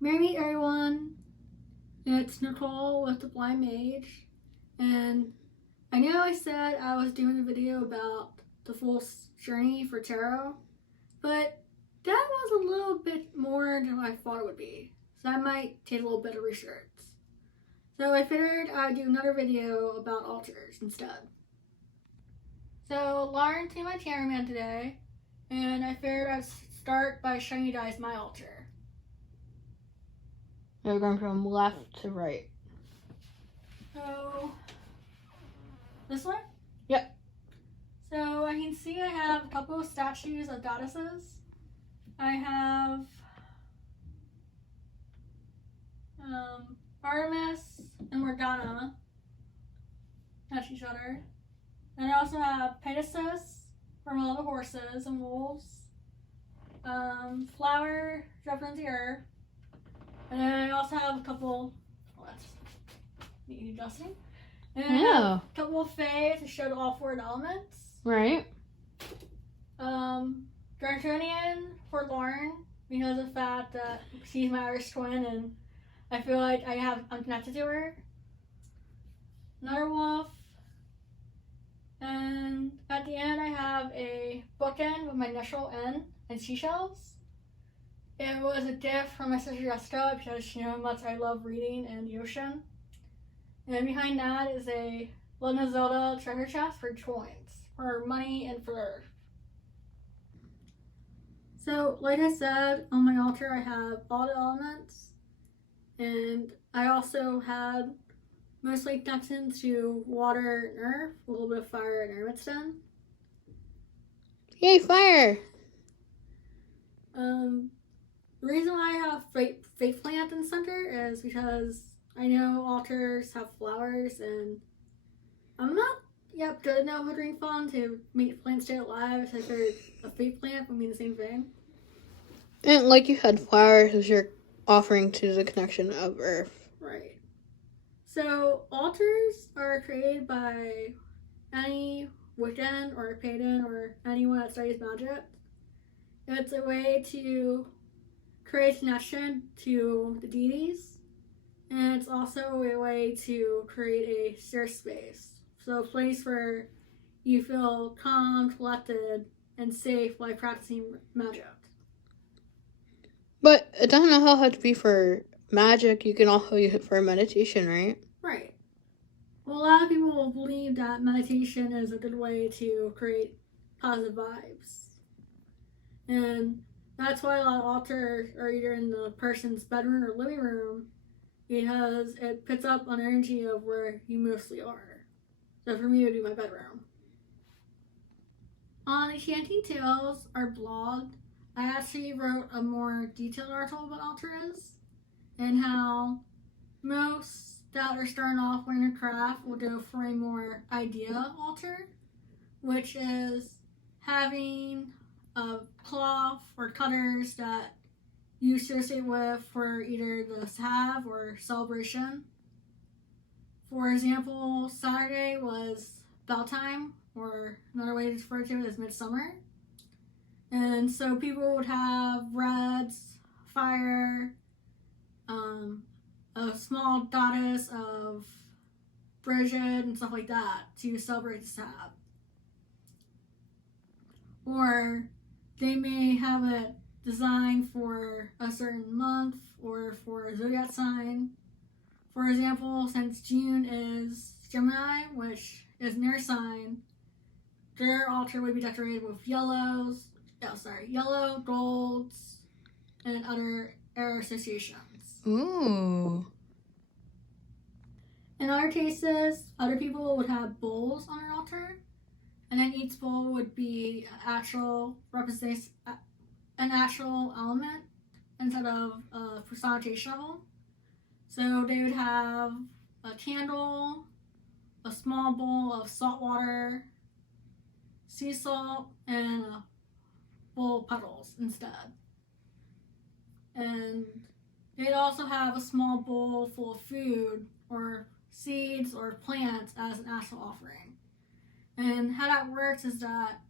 Merry everyone, it's Nicole with the Blind Mage, and I know I said I was doing a video about the Fool's Journey for Tarot, but that was a little bit more than I thought it would be, so I might take a little bit of research. So I figured I'd do another video about altars instead. So Lauren came my cameraman today, and I figured I'd start by showing you guys my altar. We're going from left to right. So, this one? Yep. So I can see I have a couple of statues of goddesses. I have Artemis and Morgana next to each other. And I also have Pegasus from all the horses and wolves. Flower representing the earth. And then I also have a couple. Let's need adjusting. And I have a couple of fae to show all four elements. Right. Draconian for Lauren because of the fact that she's my Irish twin and I feel like I'm connected to her. Another wolf. And at the end I have a bookend with my initial N and seashells. It was a gift from my sister Jessica because she knows how much I love reading and the ocean. And behind that is a Legend of Zelda treasure chest for coins, for money and for earth. So, like I said, on my altar I have all the elements, and I also had mostly connection to water and earth, a little bit of fire and air mixed in. Yay, fire! The reason why I have faith plant in the center is because I know altars have flowers, and I'm not good enough with green fun to make plants stay alive, so I figured a faith plant would mean the same thing. And like you said, flowers is your offering to the connection of earth. Right. So altars are created by any wiccan or pagan or anyone that studies magic. It's a way to create connection to the deities, and it's also a way to create a safe space. So a place where you feel calm, collected, and safe while practicing magic. But it doesn't have to be for magic. You can also use it for meditation, right? Right. Well, a lot of people believe that meditation is a good way to create positive vibes. And that's why a lot of altars are either in the person's bedroom or living room, because it puts up an energy of where you mostly are. So for me, it would be my bedroom. On Enchanting Tales, our blog, I actually wrote a more detailed article about altars and how most that are starting off learning a craft will go for a more ideal altar, which is having a cloth or cutters that you associate with for either the salve or celebration. For example, Saturday was bell time, or another way to refer to it is midsummer. And so people would have reds, fire, a small goddess of Bridget and stuff like that to celebrate the Sabbath. Or they may have it designed for a certain month or for a zodiac sign. For example, since June is Gemini, which is an air sign, their altar would be decorated with yellow, golds, and other air associations. Ooh. In other cases, other people would have bowls on their altar, and then each bowl would be an actual element instead of a personification of them. So they would have a candle, a small bowl of salt water, sea salt, and a bowl of petals instead. And they'd also have a small bowl full of food or seeds or plants as an actual offering. And how that works is that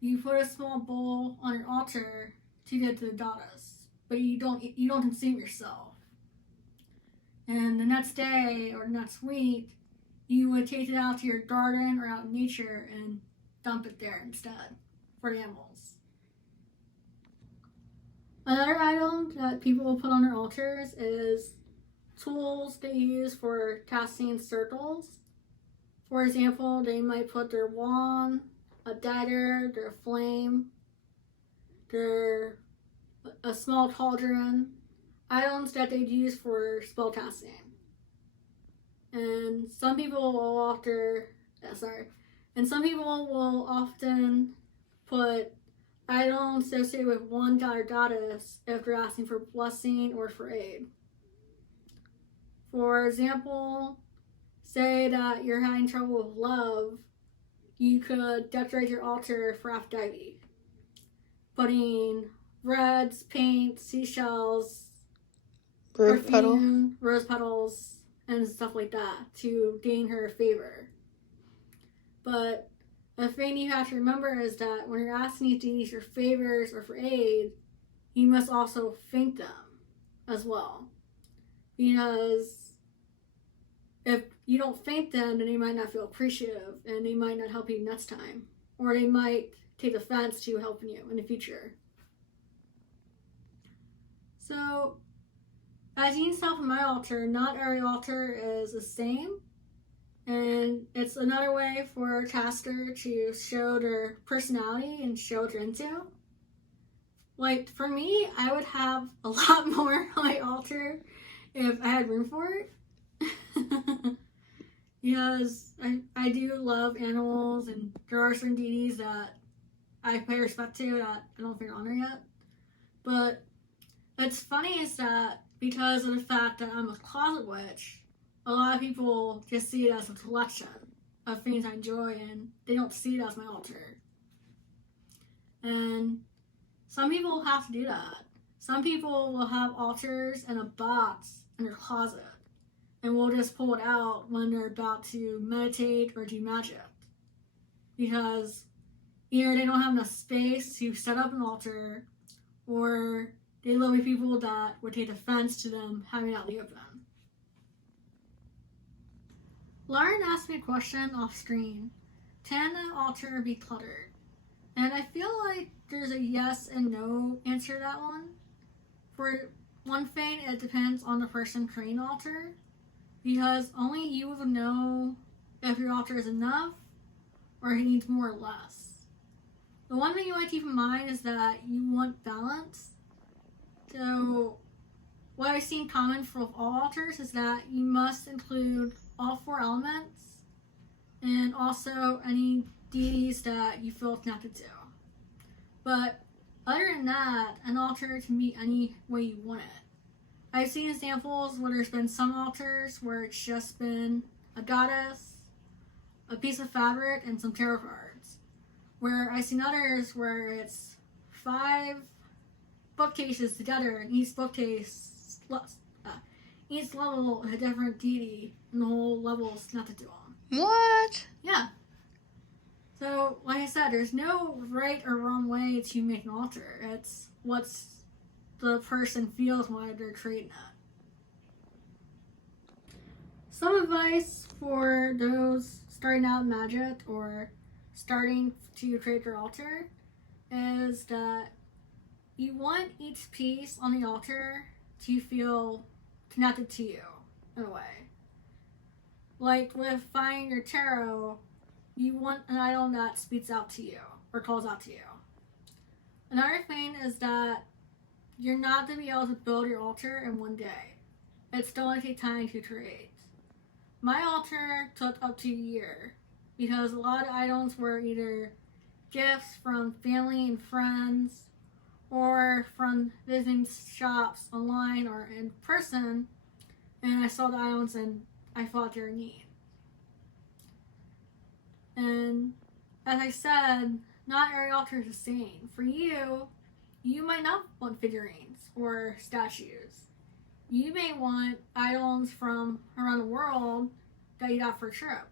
you put a small bowl on your altar to get to the goddess, but you don't consume yourself. And the next day or next week, you would take it out to your garden or out in nature and dump it there instead for the animals. Another item that people will put on their altars is tools they use for casting circles. For example, they might put their wand, a dagger, their flame, a small cauldron, items that they'd use for spell casting. And some people will often put items associated with one god or goddess if they're asking for blessing or for aid. For example, say that you're having trouble with love, you could decorate your altar for Aphrodite, putting reds, paint, seashells, Rose perfume, rose petals, and stuff like that to gain her favor. But the thing you have to remember is that when you're asking these deities for favors or for aid, you must also thank them as well. Because if you don't thank them, then they might not feel appreciative and they might not help you next time. Or they might take offense to helping you in the future. So, as you can tell from my altar, not every altar is the same. And it's another way for a caster to show their personality and show what they're into. Like, for me, I would have a lot more on my altar if I had room for it. Because I do love animals, and there are some deities that I pay respect to that I don't think are on there yet. But what's funny is that because of the fact that I'm a closet witch, a lot of people just see it as a collection of things I enjoy, and they don't see it as my altar. And some people will have to do that. Some people will have altars in a box in their closet, and will just pull it out when they're about to meditate or do magic. Because either they don't have enough space to set up an altar, or they live with people that would take offense to them having out in the open. Lauren asked me a question off screen. Can an altar be cluttered? And I feel like there's a yes and no answer to that one. For one thing, it depends on the person creating the altar, because only you will know if your altar is enough or it needs more or less. The one thing you want to keep in mind is that you want balance. So what I've seen common for all altars is that you must include all 4 elements and also any deities that you feel connected to. But other than that, an altar can be any way you want it. I've seen examples where there's been some altars where it's just been a goddess, a piece of fabric, and some tarot cards. Where I've seen others where it's 5 bookcases together, and each level a different deity, and the whole level is connected to them. What? Yeah. So, like I said, there's no right or wrong way to make an altar. It's what's the person feels while they're creating it. Some advice for those starting out in magic or starting to create your altar is that you want each piece on the altar to feel connected to you in a way. Like with finding your tarot, you want an item that speaks out to you or calls out to you. Another thing is that you're not going to be able to build your altar in one day. It's still going to take time to create. My altar took up to a year because a lot of items were either gifts from family and friends or from visiting shops online or in person, and I saw the items and I thought they were neat. And as I said, not every altar is the same. For you, you might not want figurines or statues. You may want items from around the world that you got for a trip.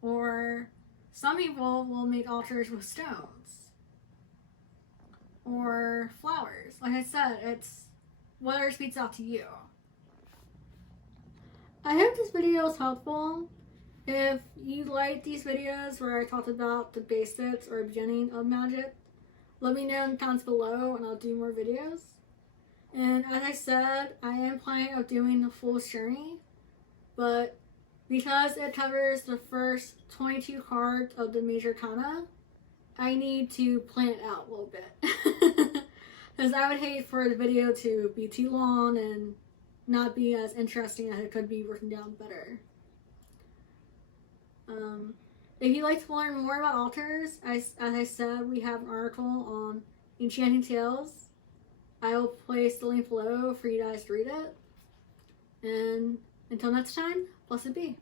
Or some people will make altars with stones or flowers. Like I said, it's whatever speaks out to you. I hope this video was helpful. If you like these videos where I talked about the basics or beginning of magic, let me know in the comments below and I'll do more videos. And as I said, I am planning on doing the full journey, but because it covers the first 22 cards of the Major Kana, I need to plan it out a little bit. Because I would hate for the video to be too long and not be as interesting as it could be written down better. If you'd like to learn more about altars, as I said, we have an article on Enchanting Tales. I will place the link below for you guys to read it. And until next time, blessed be.